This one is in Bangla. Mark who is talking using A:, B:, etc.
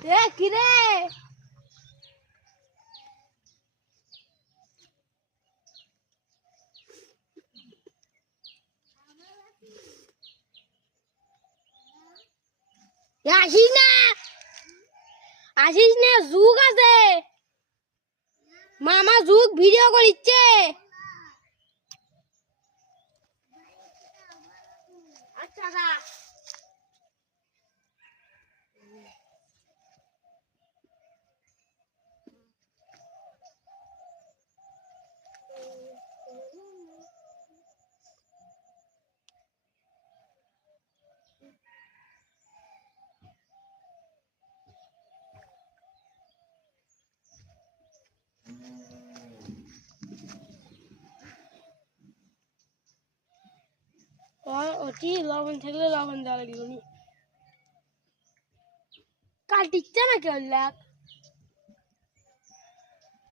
A: এ কিরে এ আসিস না? আসিস না? যুগ আছে। মামা যুগ ভিডিও করিচ্ছে আচ্ছা ওটি লবণ থাকলে লবণ দেওয়া লাগল নি কাটিচ্ছে না কেউ লাগ?